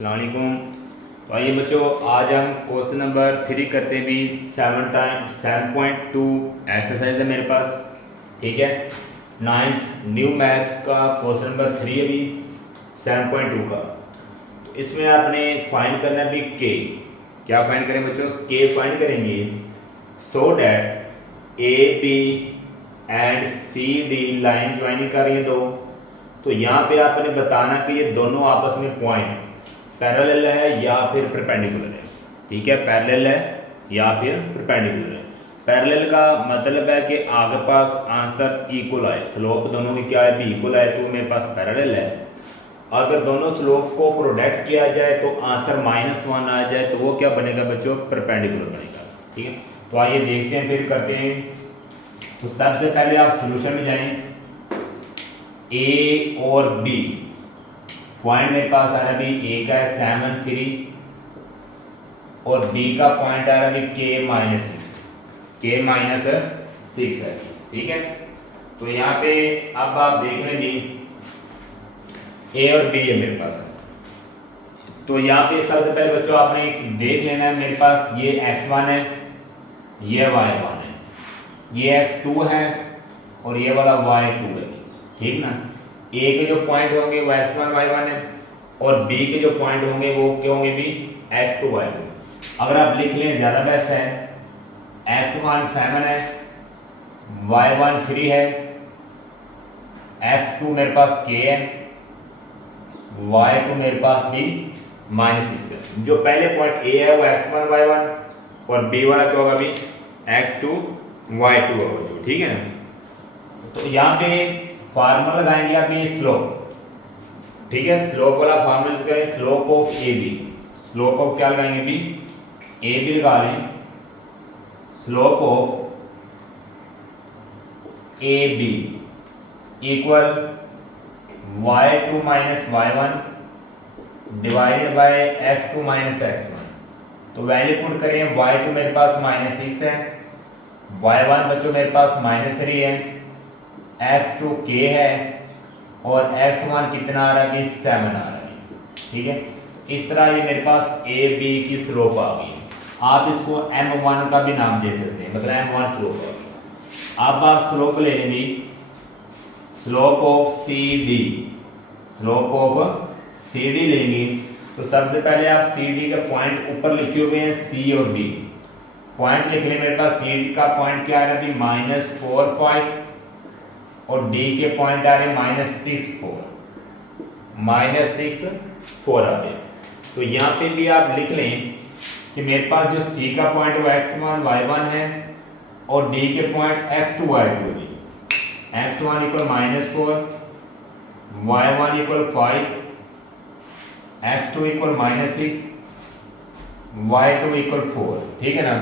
अस्सलामुअलैकुम। तो आइए बच्चों, आज हम क्वेश्चन नंबर 3 करते हैं भी 7.2 एक्सरसाइज है मेरे पास। ठीक है, 9th न्यू मैथ का क्वेश्चन नंबर 3 अभी 7.2 का। तो इसमें आपने फाइंड करना है भी के। क्या फाइंड करें बच्चों? के फाइंड करेंगे so that A B and C D line joining कर रही है दो। तो यहाँ पे आपने बताना कि ये दोनों आपस में पॉइंट पैरेलल है या फिर परपेंडिकुलर है। ठीक है, पैरेलल है या फिर परपेंडिकुलर है। पैरेलल का मतलब है कि आगे पास आंसर इक्वल आए, स्लोप दोनों की क्या है भी इक्वल आए, तो मेरे पास पैरेलल है। अगर दोनों स्लोप को प्रोडक्ट किया जाए तो आंसर -1 आ जाए तो वो क्या बनेगा बच्चों? परपेंडिकुलर बनेगा। ठीक है, तो आइए देखते हैं, फिर करते हैं। तो सबसे पहले आप सोल्यूशन में जाएं। ए और बी पॉइंट मेरे पास आ रहा है भी ए का है 7 3 और बी का पॉइंट आ रहा है भी k-6 है। ठीक है, तो यहाँ पे अब आप देख लें भी ए और बी है मेरे पास। तो यहाँ पे सबसे पहले बच्चों आपने देख लेना है, मेरे पास ये x1 है, ये y1 है, ये x2 है और ये वाला y2 है। ठीक ना, ए के जो पॉइंट होंगे वो x1 y1 है और बी के जो पॉइंट होंगे वो क्या होंगे भी x2 y2। अगर आप लिख लें ज़्यादा बेस्ट है। x1 7 है, y1 3 है, x2 मेरे पास k है, y2 मेरे पास भी -6 है। जो पहले पॉइंट ए है वो x1 y1 और बी वाला क्या होगा भी x2 y2 होगा। ठीक है ना, तो यहाँ पे फार्मूला लगाएंगे आप ये स्लोप। ठीक है, स्लोप वाला फार्मूला करें slope of A B. Slope of क्या लगाएंगे भी ए बी लगा लें। Slope of A B equal y2 minus y1 divided by x2 minus x1। तो वैल्यू पुट करें, y2 मेरे पास -6 है, y1 बच्चों मेरे पास -3 है, x2 k है और x1 कितना आ रहा है कि 7 आ रहा है। ठीक है, इस तरह ये मेरे पास ए बी की स्लोप आ गई। आप इसको m1 का भी नाम दे सकते हैं, मतलब m1 स्लोप है। अब आप स्लोप ले लेंगे slope of C D. Slope of C D लेंगे तो सबसे पहले आप सी डी का पॉइंट ऊपर लिखे हुए हैं सी और डी। पॉइंट लिख लें, मेरे पास सी डी का पॉइंट क्या आ रहा है -4 5 और डी के पॉइंट आ रहे -6 4 आ रहे। तो यहाँ पे भी आप लिख लें कि मेरे पास जो सी का पॉइंट वो x1 y1 है और डी के पॉइंट x2 y2 है। x1 equal -4, y1 equal 5, x2 equal -6, y2 equal 4। ठीक है ना,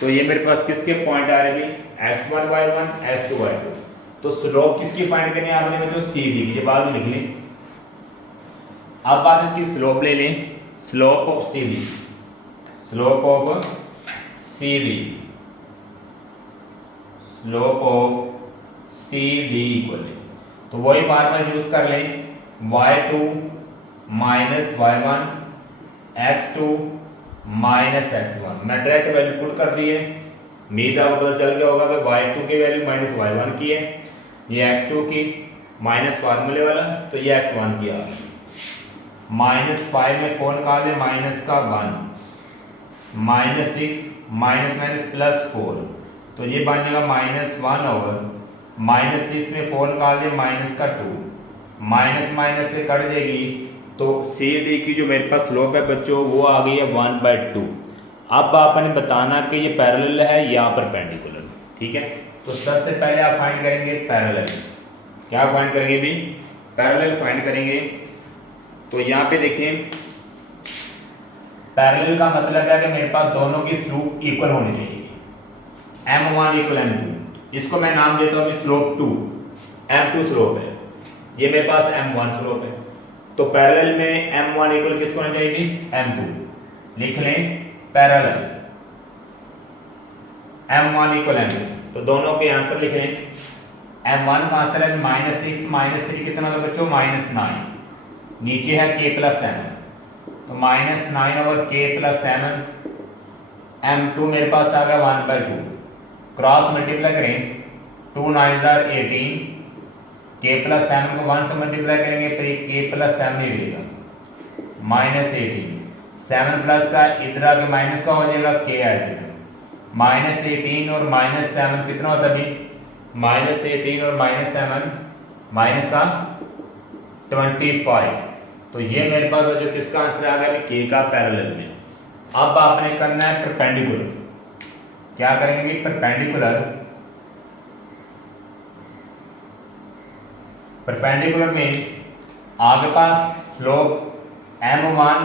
तो ये मेरे पास किसके पॉइंट आ रहे हैं x1 y1 x2 y2। तो स्लोप किसकी फाइंड करनी है आपने बच्चों? सी डी की। ये बाद में लिख लें। अब आप इसकी स्लोप ले लें, slope of C D. Slope of C D, slope of C D equal, तो वही फार्मूला यूज कर लें, y2 minus y1 x2 minus x1। मैं डायरेक्ट वैल्यू पुट कर दी है। उम्मीद आपको पता चल गया होगा कि y2 की वैल्यू -y1 की है, ये x2 की माइनस फार्मूले वाला, तो ये x1 की आ गई। -5 में 4 निकाल दें, माइनस का 1, -6 -+4, तो ये बन जाएगा -1 और -6 में 4 निकाल दें, माइनस का 2, माइनस से कट देगी तो सी डी की जो मेरे पास स्लोप है बच्चों वो आ गई है 1/2। अब आपने बताना कि ये पैरेलल है या परपेंडिकुलर। ठीक है, तो सबसे पहले आप फाइंड करेंगे पैरेलल। क्या फाइंड करेंगे भी? पैरेलल फाइंड करेंगे। तो यहाँ पे देखें, पैरेलल का मतलब है कि मेरे पास दोनों की स्लोप इक्वल होनी चाहिए। m1 इक्वल m2, इसको मैं नाम देता हूँ स्लोप 2, m2 स्लोप है, ये मेरे पास m1 स्लोप है। तो पैरेलल में m1 इक्वल किसको होना चाहिए? m2। लिख लें पैरेलल m1 इक्वल m2, तो दोनों के आंसर लिख लें। m1 का आंसर है -6 -3 कितना होगा बच्चों? -9। नीचे है k+7, तो -9/k+7 m2 मेरे पास आ गया 1/2, क्रॉस मल्टीप्लाई करें 2 9 18, k+7 को 1 से मल्टीप्लाई करेंगे तो ये k+7 ही रहेगा -18, 7 प्लस का इधर आके माइनस का हो जाएगा k ऐसे, -18 और -7 कितना होता है अभी, -18 और -7 माइनस का 25। तो ये मेरे पास जो किसका आंसर आ गया k का पैरेलल में। अब आपने करना है परपेंडिकुलर। क्या करेंगे, परपेंडिकुलर। परपेंडिकुलर में आपके पास स्लोप m1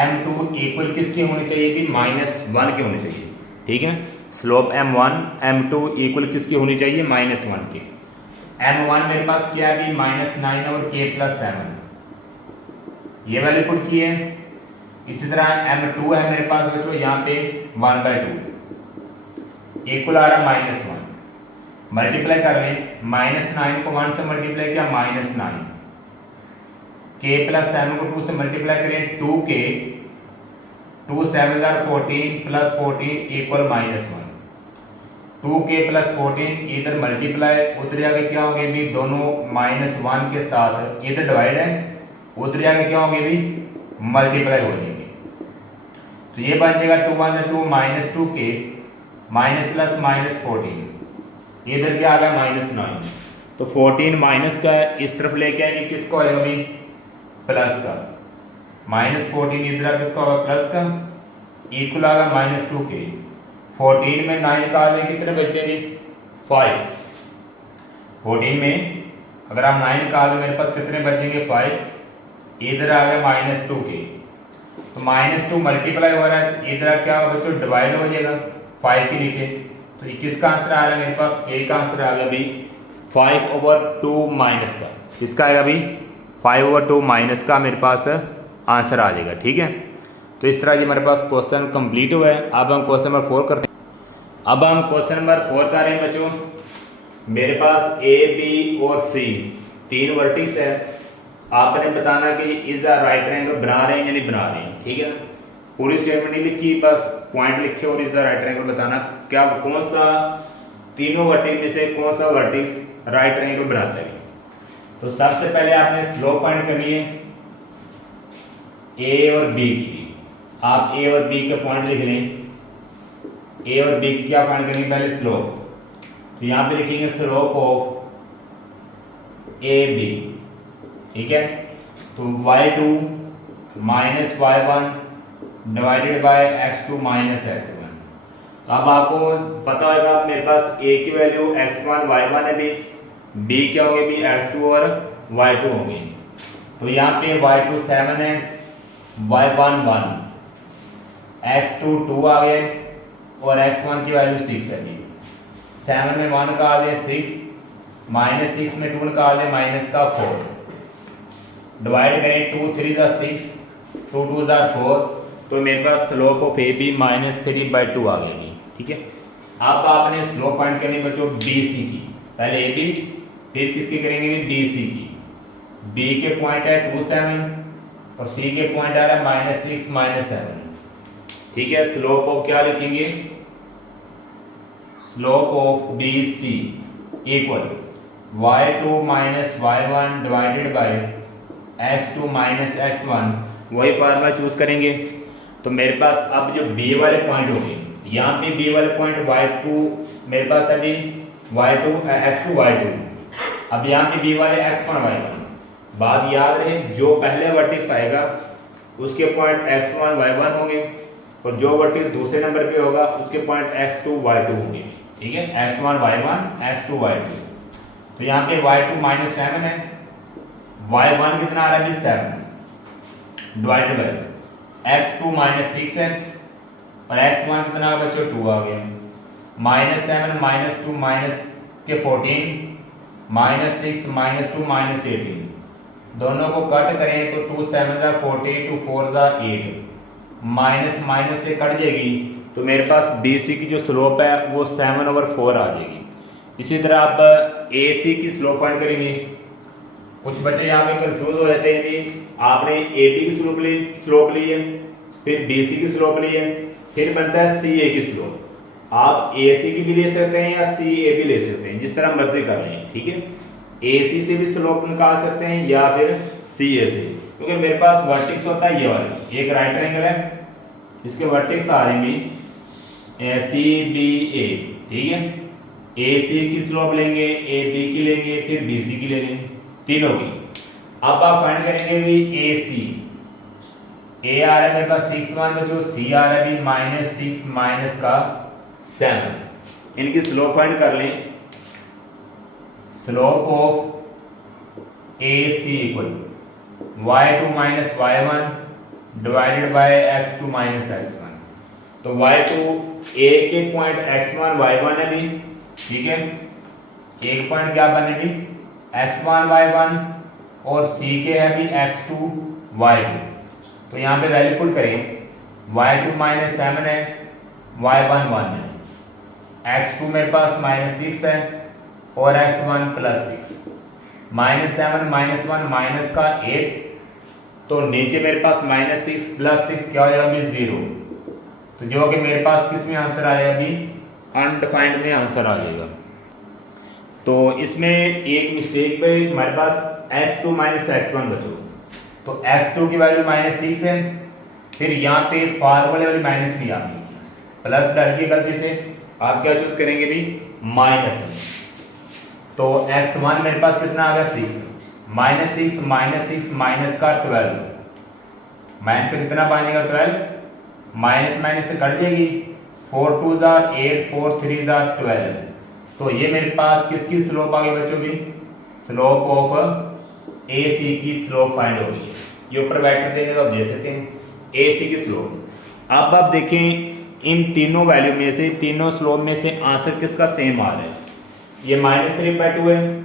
m2 इक्वल किसकी होनी चाहिए थी, -1 की होनी चाहिए। ठीक है, स्लोप m1 m2 इक्वल किसकी होनी चाहिए, -1 की। m1 मेरे पास क्या है, -9/k+7, ये वैल्यू पुट की है। इसी तरह m2 है मेरे पास बच्चों यहाँ पे 1/2 इक्वल आ रहा -1, मल्टीप्लाई कर लें, -9 को 1 से मल्टीप्लाई किया -9, k+7 को 2 से मल्टीप्लाई करें 2k, 2 7 14 + 14 इक्वल -1, 2k + 14 इधर मल्टीप्लाई, उधर जाके क्या होंगे भी, दोनों -1 के साथ इधर डिवाइड है, उधर जाके क्या होंगे भी मल्टीप्लाई हो जाएंगे। तो ये बन जाएगा 2 1 2 -2k -+-14, इधर क्या आ गया -9, तो 14 माइनस का इस तरफ लेके आएंगे, किसका होगा भी प्लस का, -14 इधर किसका होगा प्लस का, इक्वल आ गया -2k। 14 में 9 का आ जाए कितने बचते हैं, 5। 14 में अगर हम 9 का आ जाए मेरे पास कितने बचेंगे, 5, इधर आ गया -2k, तो -2 मल्टीप्लाई हो रहा है, तो इधर क्या होगा बच्चों, डिवाइड हो जाएगा 5 के नीचे। तो किसका आंसर आ रहा है मेरे पास, a का आंसर आ गया भी 5/2 माइनस का, किसका आएगा भी 5/2 माइनस का मेरे पास आंसर आ जाएगा। ठीक है, तो इस तरह ये मेरे पास क्वेश्चन कंप्लीट हुआ है। अब हम क्वेश्चन नंबर 4 करते हैं। अब हम क्वेश्चन नंबर 4 कर रहे हैं बच्चों। मेरे पास a b और c 3 वर्टिक्स है, आपने बताना कि इज अ राइट ट्रायंगल बना रहे हैं या नहीं बना रहे हैं। ठीक है, पूरी स्टेटमेंट नहीं लिखी, बस पॉइंट लिखे और इज द राइट ट्रायंगल बताना क्या कौन सा तीनों वर्टिक्स में से कौन सा वर्टिक्स राइट ट्रायंगल बनाता है। तो सबसे पहले आपने स्लोप फाइंड करनी है ए और बी की। आप ए और बी के पॉइंट लिख लें, ए और बी की क्या फाइंड करनी है, पहले स्लोप। तो यहाँ पे लिखेंगे स्लोप ऑफ ए बी। ठीक है, तो y2 - y1 divided by x2 - x1। अब आपको पता होगा मेरे पास a की वैल्यू x1 y1 है भी, b क्या होंगे भी x2 और y2 होंगे। तो यहाँ पे y2 7 है, y1 1, x2 2 आ गए और x1 की वैल्यू 6 है भी। 7 में 1 का आ जाए 6, -6 में 2 का आ जाए -4, डिवाइड करें 2 3 6, 2 2 4, तो मेरे पास स्लोप ऑफ ए बी -3/2 आ गई। ठीक है, अब आपने स्लोप फाइंड करनी बच्चों बी सी की। पहले ए बी, फिर किसकी करेंगे बी सी की। बी के पॉइंट है 2 7 और सी के पॉइंट आ रहा है -6 -7। ठीक है, स्लोप ऑफ क्या लिखेंगे, slope of B C equal y2 - y1 divided by x2 - x1। वही फार्मूला चूज करेंगे। तो मेरे पास अब जो b वाले पॉइंट होंगे, यहाँ पे b वाले पॉइंट y2 मेरे पास अभी y2 x2 y2, अब यहाँ पे b वाले x1 y1। बात याद रहे, जो पहले वर्टिक्स आएगा उसके पॉइंट x1 y1 होंगे और जो वर्टिक्स दूसरे नंबर पे होगा उसके पॉइंट x2 y2 होंगे। ठीक है, x1 y1 x2 y2। तो यहाँ पे y2 -7 है, y1 कितना आ रहा है 7 डिवाइडेड बाय x2 -6 है और x1 कितना आ बच्चों 2 आ गया। -7 -2 के 14, -6 -2 -18, दोनों को कट करें तो 2 7 40, 2 4 8, माइनस से कट जाएगी। तो मेरे पास बी सी की जो स्लोप है वो 7/4 आ जाएगी। इसी तरह आप ए सी की स्लोप फाइंड करेंगे। कुछ बच्चे यहाँ पे कंफ्यूज हो जाते हैं भी आपने ए बी की स्लोप ली है, फिर बी सी की स्लोप ली है, फिर बनता है सी ए की स्लोप। आप ए सी की भी ले सकते हैं या सी ए भी ले सकते हैं, जिस तरह मर्जी कर रहे हैं, ठीक है। ए सी से भी स्लोप निकाल सकते हैं या फिर सी ए से, क्योंकि मेरे पास वर्टेक्स होता है ये वाली, एक राइट एंगल है, इसके वर्टेक्स आ रहे हैं सी बी ए, ठीक है। ए सी की स्लोप लेंगे, ए बी की लेंगे, फिर बी सी की ले लेंगे, तीनों की। अब आप फाइंड करेंगे भी ए सी, ए आ रहा है मेरे पास 6 मान बच्चों, सी आ रहा है भी -6 माइनस का 7। इनकी स्लोप फाइंड कर लें। Slope of A C equal y2 minus y1 divided by x2 minus x1। तो y2 ए के पॉइंट x1 y1 है भी, ठीक है। एक पॉइंट क्या बने भी x1 y1 और c के है भी x2 y2। तो यहाँ पे वैल्यू पुट करें, y2 माइनस 7 है, y1 1 है, x2 मेरे पास -6 है और x1 +6। -7 -1 माइनस का 8, तो नीचे मेरे पास -6 +6 क्या हो जाएगा भी 0। तो जो कि मेरे पास किस में आंसर आ जाएगा भी अनडिफाइंड में आंसर आ जाएगा। तो इसमें एक मिस्टेक पे हमारे पास x2 माइनस x1 बचो, तो x2 की वैल्यू -6 है, फिर यहाँ पे फार्मूले वाली माइनस नहीं आती, प्लस डाल के गलती से आप क्या चूज करेंगे भी माइनस। तो x1 मेरे पास कितना आ गया 6, -6 माइनस का 12, माइनस से कितना बनेगा 12, माइनस माइनस से कट जाएगी, 4 2 8 4 3 12। तो ये मेरे पास किसकी स्लोप आ गई बच्चों की, स्लोप ऑफ ए सी की स्लोप फाइंड हो गई। ये ऊपर वेक्टर देंगे तो आप देख सकते हैं ए सी की स्लोप। अब आप देखें इन तीनों वैल्यू में से, तीनों स्लोप में से आंसर किसका सेम आ रहा है। ये -3/2 है,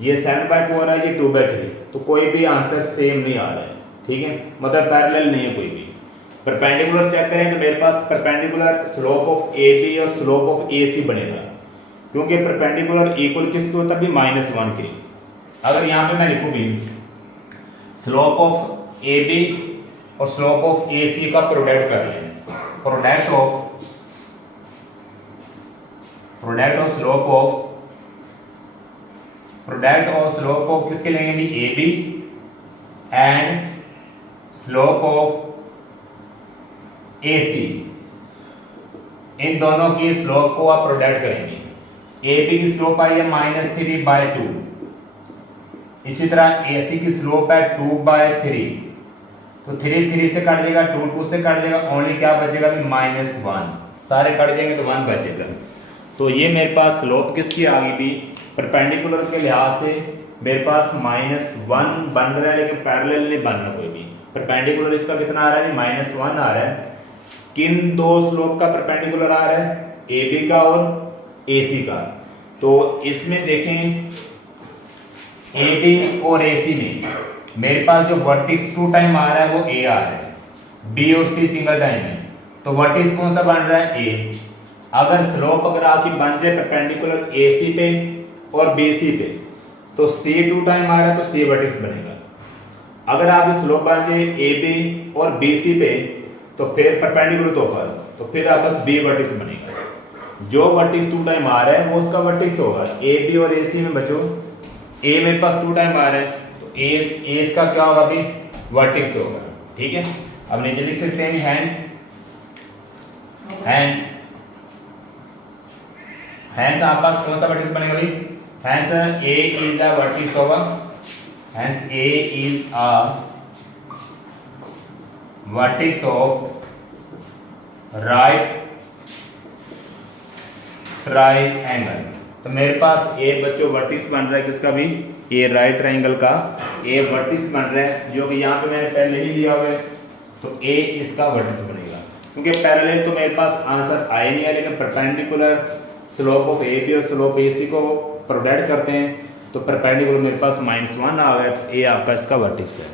ये 7/2 आ रहा है, ये 2/3। तो कोई भी आंसर सेम नहीं आ रहा है, ठीक है, मतलब पैरेलल नहीं है कोई भी। परपेंडिकुलर चेक करें तो मेरे पास perpendicular slope of A B और स्लोप ऑफ ए सी बनेगा, क्योंकि परपेंडिकुलर इक्वल किसके होता है भी -1 के। अगर यहाँ पे मैं लिखूँ भी स्लोप ऑफ ए बी और स्लोप ऑफ ए सी का प्रोडक्ट कर लें, प्रोडक्ट ऑफ स्लोप ऑफ किसके लेंगे भी A B and slope of A C, इन दोनों की स्लोप को आप प्रोडक्ट करेंगे। ए बी की स्लोप आई है -3/2, इसी तरह ए सी की स्लोप है 2/3। तो 3 3 से कट जाएगा, 2 2 से कट जाएगा, ओनली क्या बचेगा भी -1, सारे कट जाएंगे तो 1 बचेगा। तो ये मेरे पास स्लोप किसकी आ गई भी परपेंडिकुलर के लिहाज से मेरे पास -1 बन रहा है, लेकिन पैरेलल नहीं बन रहा कोई भी। परपेंडिकुलर इसका कितना आ रहा है -1 आ रहा है। किन दो स्लोप का परपेंडिकुलर आ रहा है, ए बी का और ए सी का। तो इसमें देखें ए बी और ए सी में मेरे पास जो वर्टिक्स 2 टाइम आ रहा है वो ए आ रहा है, बी और सी सिंगल टाइम है। तो वर्टिक्स कौन सा बन रहा है ए। अगर स्लोप अगर आपकी बन जाए परपेंडिकुलर ए सी पे और बी सी पे, तो सी 2 टाइम आ रहा है तो सी वर्टिक्स बनेगा। अगर आप स्लोप बन जाए ए बी और बी सी पे, तो फिर परपेंडिकुलर तो ऊपर, तो फिर आपस बी वर्टिक्स बनेगा। जो वर्टिक्स 2 टाइम आ रहा है वो उसका वर्टिक्स होगा। ए बी और ए सी में बचो, ए मेरे पास 2 टाइम आ रहा है तो ए इसका क्या होगा भी वर्टिक्स होगा, ठीक है। अब नीचे लिख सकते हैं हैंस आपके पास कौन सा वर्टिक्स बनेगा भाई, hence A is the vertex होगा, hence A is a vertex of right triangle. तो मेरे पास ए बच्चों वर्टिक्स बन रहा है किसका भी, ए राइट ट्राइंगल का ए वर्टिक्स बन रहा है, जो कि यहाँ पे मैंने पहले ही लिया हुआ है। तो ए इसका वर्टिक्स बनेगा, क्योंकि पैरेलल तो मेरे पास आंसर आए नहीं है, लेकिन perpendicular slope of A B और स्लोप ए सी को प्रोडक्ट करते हैं, तो परपेंडिकुलर मेरे पास -1 आ गया, तो ए आपका इसका वर्टिक्स है।